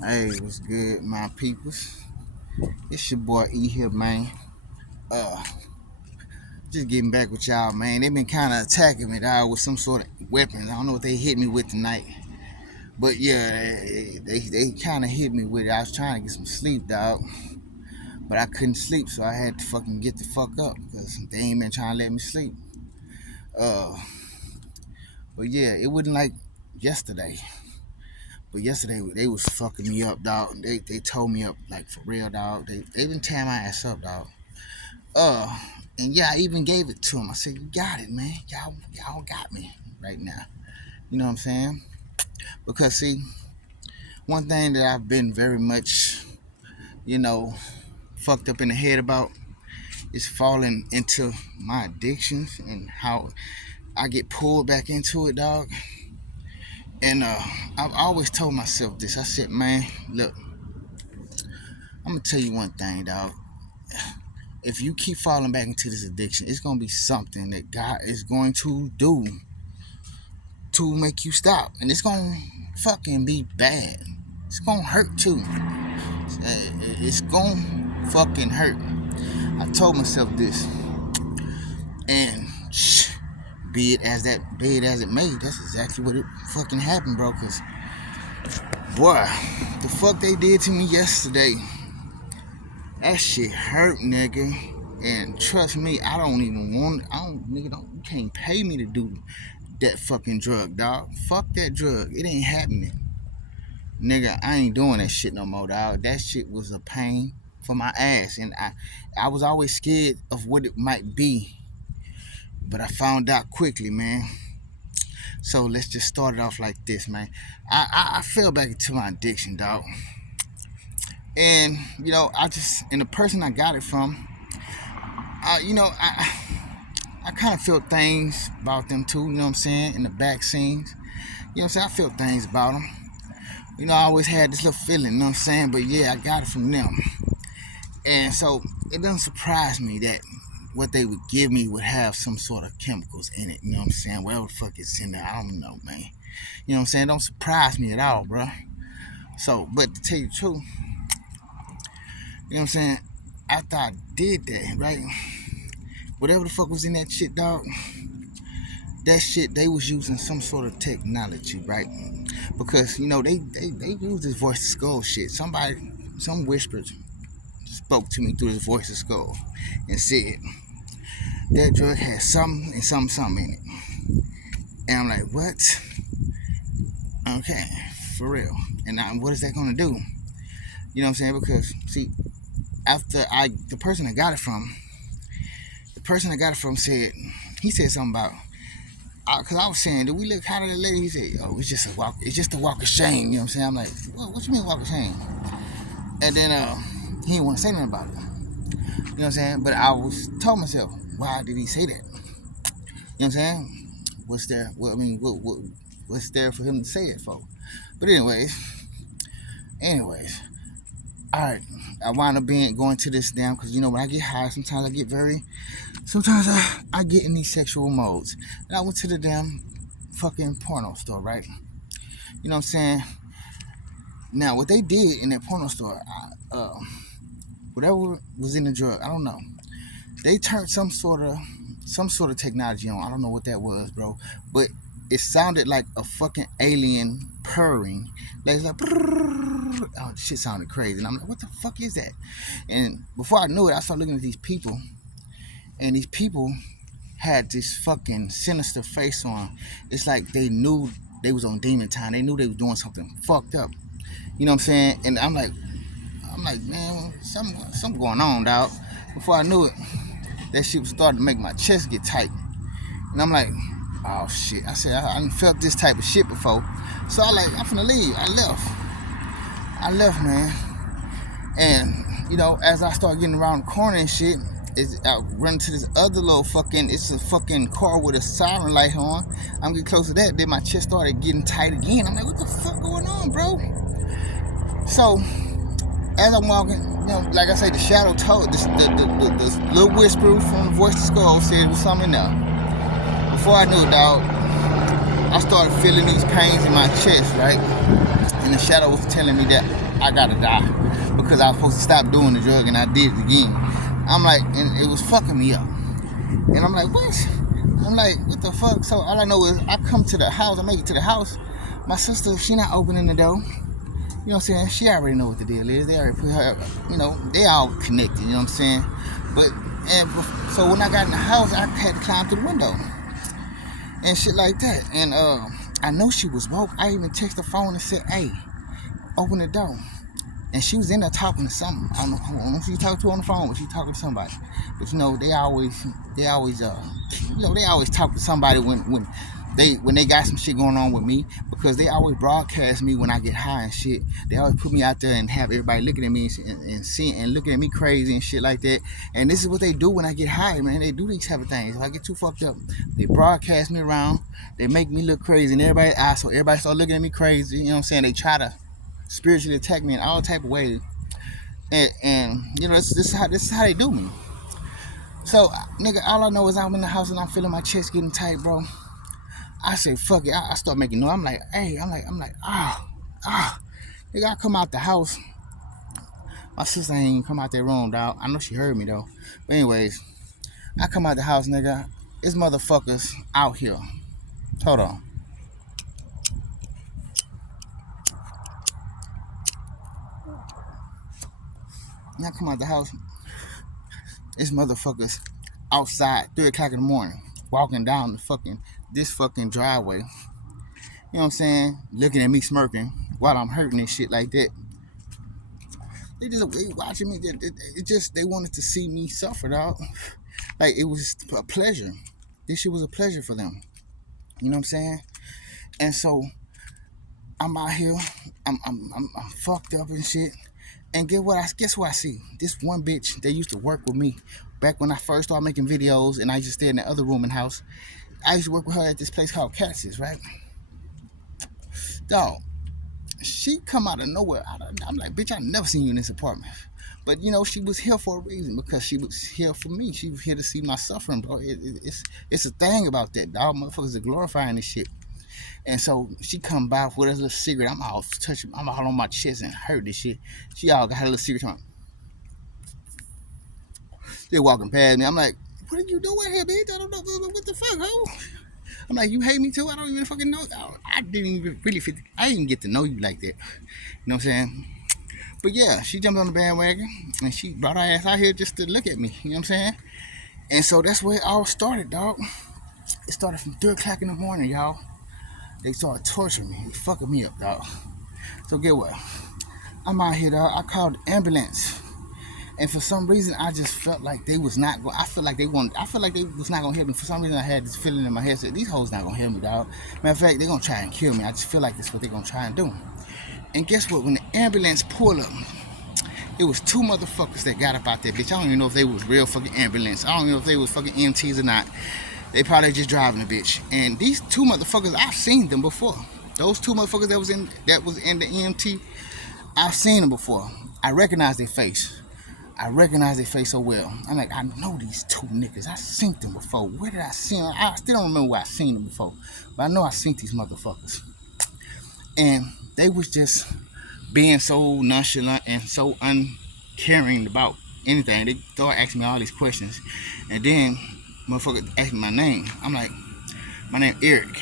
Hey, what's good, my peoples? It's your boy E here, man. Uh, just getting back with y'all, man. They been kind of attacking me, dog, with some sort of weapons. I don't know what they hit me with tonight, but yeah, they kind of hit me with it. I was trying to get some sleep, dog, but I couldn't sleep, so I had to fucking get the fuck up because they ain't been trying to let me sleep. Uh, but yeah, it wasn't like yesterday. But yesterday they was fucking me up, dog. They told me up like for real, dog. They been tearing my ass up, dog. Uh, and yeah, I even gave it to him. I said, "You got it, man. Y'all got me right now." You know what I'm saying? Because see, one thing that I've been very much, you know, fucked up in the head about is falling into my addictions and how I get pulled back into it, dog. And I've always told myself this. I said, "Man, look, I'm gonna tell you one thing, dog. If you keep falling back into this addiction, it's gonna be something that God is going to do to make you stop, and it's gonna fucking be bad. It's gonna hurt too. It's gonna fucking hurt." I told myself this, and be it as it may, that's exactly what it fucking happened, bro. Cause boy, the fuck they did to me yesterday, that shit hurt, nigga. And trust me, I don't even want. I don't, nigga. Don't You can't pay me to do that fucking drug, dog. Fuck that drug. It ain't happening. Nigga, I ain't doing that shit no more, dog. That shit was a pain for my ass. And I was always scared of what it might be. But I found out quickly, man. So let's just start it off like this, man. I fell back into my addiction, dog. And, and the person I got it from, I kind of felt things about them too, you know what I'm saying, in the back scenes. You know what I'm saying? I felt things about them. I always had this little feeling, you know what I'm saying? But yeah, I got it from them. And so it doesn't surprise me that what they would give me would have some sort of chemicals in it, you know what I'm saying? Whatever the fuck is in there, I don't know, man. You know what I'm saying? Don't surprise me at all, bro. So, but to tell you the truth, you know what I'm saying? After I did that, right? Whatever the fuck was in that shit, dog, that shit, they was using some sort of technology, right? Because, they use this voice to skull shit. Some whispers spoke to me through his voice of skull and said that drug had something and something in it. And I'm like, what? Okay, for real. And now, what is that gonna do? You know what I'm saying? Because see, the person I got it from, said, he said something about, because I was saying, "Do we look hot at that lady?" He said, "Oh, it's just a walk of shame." You know what I'm saying? I'm like, what you mean walk of shame? And then he didn't want to say nothing about it. You know what I'm saying? But I was told myself, why did he say that? You know what I'm saying? What's there? Well, I mean, what's there for him to say it for? But anyways, all right. I wound up going to this damn, because when I get high, sometimes I get in these sexual modes. And I went to the damn fucking porno store, right? You know what I'm saying? Now, what they did in that porno store, whatever was in the drug, I don't know. They turned some sort of technology on. I don't know what that was, bro. But it sounded like a fucking alien purring. Like, oh, shit sounded crazy. And I'm like, what the fuck is that? And before I knew it, I started looking at these people. And these people had this fucking sinister face on. It's like they knew they was on demon time. They knew they was doing something fucked up. You know what I'm saying? And I'm like, man, something going on, dog. Before I knew it, that shit was starting to make my chest get tight. And I'm like, oh shit. I said, I done felt this type of shit before. So I'm finna leave. I left, man. And, as I start getting around the corner and shit, I run to this other little it's a fucking car with a siren light on. I'm getting close to that, then my chest started getting tight again. I'm like, what the fuck going on, bro? So, as I'm walking, like I say, the shadow told, the little whisper from the voice of skull said there was something in there. Before I knew it, dog, I started feeling these pains in my chest, right? And the shadow was telling me that I gotta die because I was supposed to stop doing the drug and I did it again. I'm like, and it was fucking me up. And I'm like, what? I'm like, what the fuck? So all I know is I come to the house, I make it to the house. My sister, she not opening the door. You know what I'm saying? She already know what the deal is. They already put her, they all connected, you know what I'm saying? But, and so when I got in the house, I had to climb through the window and shit like that. And I know she was woke. I even texted the phone and said, hey, open the door. And she was in there talking to something. I don't know if she talked to on the phone, but she talking to somebody. But they always they always talk to somebody when they got some shit going on with me, because they always broadcast me when I get high and shit. They always put me out there and have everybody looking at me and seeing and looking at me crazy and shit like that. And this is what they do when I get high, man. They do these type of things. If I get too fucked up, they broadcast me around. They make me look crazy, and everybody start looking at me crazy. You know what I'm saying? They try to spiritually attack me in all type of ways, and this is how they do me. So nigga, all I know is I'm in the house and I'm feeling my chest getting tight, bro. I say fuck it. I start making noise. I'm like, hey, I'm like, nigga, I come out the house. My sister ain't even come out that room, dog. I know she heard me though. But anyways, I come out the house, nigga. It's motherfuckers out here. Hold on. When I come out the house, it's motherfuckers outside 3 o'clock in the morning, walking down this fucking driveway. You know what I'm saying? Looking at me smirking while I'm hurting and shit like that. They watching me. They wanted to see me suffer, dog. Like it was a pleasure. This shit was a pleasure for them. You know what I'm saying? And so I'm out here. I'm fucked up and shit. And guess what I see? This one bitch that used to work with me back when I first started making videos, and I used to stay in the other room in the house. I used to work with her at this place called Katz's, right? Dog, she come out of nowhere. I'm like, bitch, I never seen you in this apartment. But she was here for a reason, because she was here for me. She was here to see my suffering, bro. It's a thing about that, dog. Motherfuckers are glorifying this shit. And so she come by with a little cigarette. I'm all on my chest and hurt this shit. She all got her little cigarette on. They're walking past me. I'm like, what are you doing here, bitch? I don't know what the fuck, ho. I'm like, you hate me too? I don't even fucking know. I didn't even really I didn't get to know you like that. You know what I'm saying? But yeah, she jumped on the bandwagon and she brought her ass out here just to look at me. You know what I'm saying? And so that's where it all started, dog. It started from 3 o'clock in the morning, y'all. They started torturing me. They fucking me up, dog. So get what? I'm out here, dog. I called the ambulance. And for some reason, I just felt like they was not going. I feel like they was not gonna help me. For some reason, I had this feeling in my head that these hoes not gonna help me, dog. Matter of fact, they gonna try and kill me. I just feel like that's what they gonna try and do. And guess what? When the ambulance pulled up, it was 2 motherfuckers that got up out there, bitch. I don't even know if they was real fucking ambulance. I don't even know if they was fucking EMTs or not. They probably just driving the bitch. And these 2 motherfuckers, I've seen them before. Those 2 motherfuckers that was in the EMT, I've seen them before. I recognize their face. So well. I'm like, I know these 2 niggas. I seen them before. Where did I see them? I still don't remember where I seen them before. But I know I seen these motherfuckers. And they was just being so nonchalant and so uncaring about anything. They started asking me all these questions. And then motherfucker asked me my name. I'm like, my name Eric.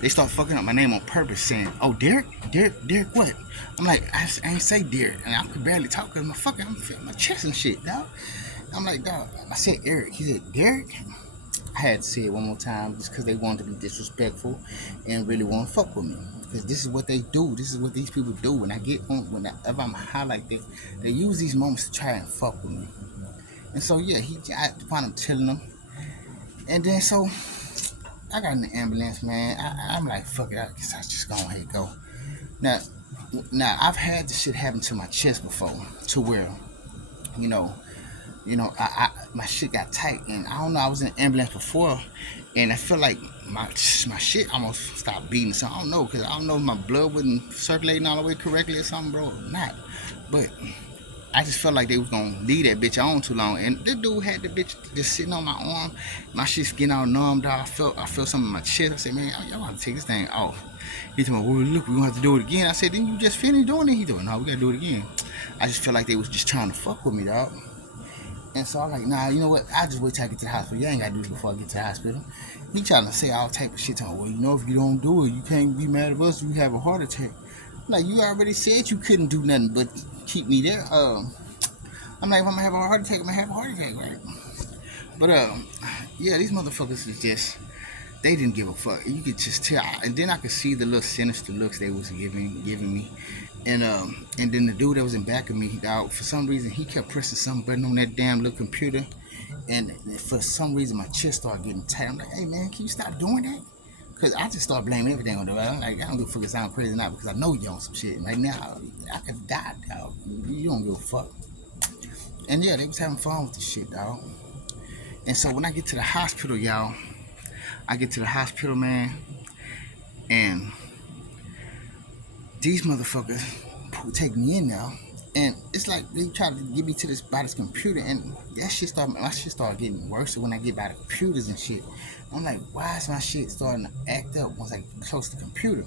They start fucking up my name on purpose, saying, oh, Derek what? I'm like, I ain't say Derek, and I could barely talk because I'm feeling my chest and shit, dog. I'm like, dog, I said Eric. He said, Derek? I had to say it one more time just because they wanted to be disrespectful and really want to fuck with me. Because this is what they do. This is what these people do. When I get on, if I'm high like that, they use these moments to try and fuck with me. And so, yeah, I find him telling them. And then so I got in the ambulance, man. I'm like, fuck it, I guess I just go ahead and go. Now I've had this shit happen to my chest before, to where, my shit got tight, and I don't know. I was in the ambulance before, and I feel like my shit almost stopped beating. So I don't know, cause I don't know if my blood wasn't circulating all the way correctly or something, bro, or not. But I just felt like they was gonna leave that bitch on too long. And this dude had the bitch just sitting on my arm. My shit's getting all numbed out. I felt something in my chest. I said, man, y'all want to take this thing off. He told me, well, look, we're gonna have to do it again. I said, didn't you just finish doing it? He told me, no, we gotta do it again. I just felt like they was just trying to fuck with me, dog. And so I'm like, nah, you know what? I'll just wait till I get to the hospital. You ain't gotta do this before I get to the hospital. He trying to say all type of shit to me. Well, you know, if you don't do it, you can't be mad at us if you have a heart attack. Like, you already said you couldn't do nothing but keep me there. I'm like, if I'm gonna have a heart attack, I'm gonna have a heart attack, right? But yeah, these motherfuckers is just, they didn't give a fuck. You could just tell, and then I could see the little sinister looks they was giving me, and then the dude that was in back of me, dog, for some reason he kept pressing some button on that damn little computer, and for some reason my chest started getting tight. I'm like, hey man, can you stop doing that? Cause I just start blaming everything on the other. I'm like, I don't give a fuck if it sound crazy or not, because I know you on some shit. Like now, I could die, dog. You don't give a fuck. And yeah, they was having fun with the shit, dog. And so when I get to the hospital, y'all, I get to the hospital, man, and these motherfuckers take me in now, and it's like they try to get me to this by this computer, and my shit started getting worse when I get by the computers and shit. I'm like, why is my shit starting to act up once I get close to the computer,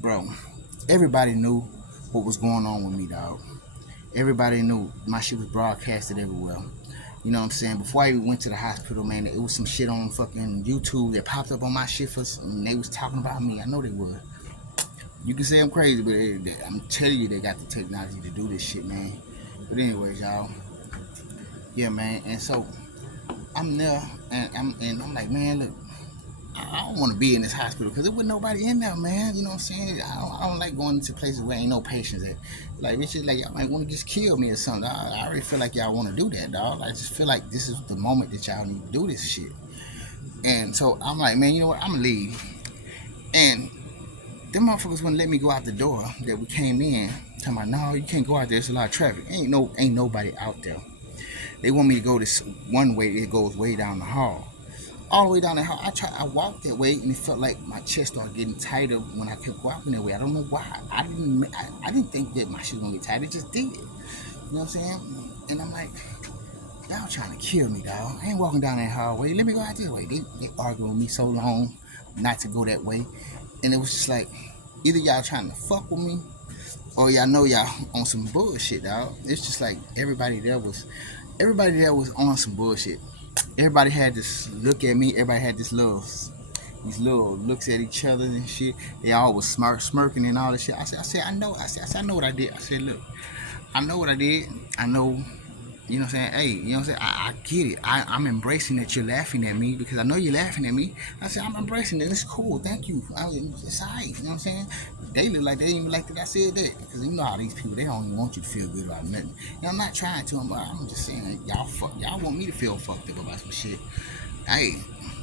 bro? Everybody knew what was going on with me, dog. Everybody knew my shit was broadcasted everywhere. You know what I'm saying? Before I even went to the hospital, man, it was some shit on fucking YouTube that popped up on my shit and they was talking about me. I know they would. You can say I'm crazy, but I'm telling you, they got the technology to do this shit, man. But anyways, y'all, yeah, man. And so I'm there, and I'm like, man, look, I don't want to be in this hospital because there wasn't nobody in there, man. You know what I'm saying? I don't like going into places where ain't no patients at. Like, it's just like y'all might want to just kill me or something. I already feel like y'all want to do that, dog. I just feel like this is the moment that y'all need to do this shit. And so I'm like, man, you know what? I'm gonna leave. And them motherfuckers wouldn't let me go out the door that we came in. Talking about, no, you can't go out there. There's a lot of traffic. Ain't nobody out there. They want me to go this one way that goes way down the hall. All the way down the hall. I walked that way, and it felt like my chest started getting tighter when I kept walking that way. I don't know why. I didn't think that my shit was gonna get tight. It just did. You know what I'm saying? And I'm like, y'all trying to kill me, dog. I ain't walking down that hallway. Let me go out this way. They arguing with me so long not to go that way. And it was just like, either y'all trying to fuck with me, or y'all know y'all on some bullshit, dog. It's just like everybody there was on some bullshit. Everybody had this look at me. Everybody had these little looks at each other and shit. They all was smirking and all this shit. I know. I know what I did. I said, look, I know what I did. I know. You know what I'm saying? Hey, you know what I'm saying? I get it. I'm embracing that you're laughing at me because I know you're laughing at me. I said, I'm embracing it. It's cool. Thank you. It's all right. You know what I'm saying? They look like they didn't even like that I said that. Because you know how these people, they don't even want you to feel good about nothing. You know, I'm not trying to, but I'm just saying, y'all want me to feel fucked up about some shit. Hey,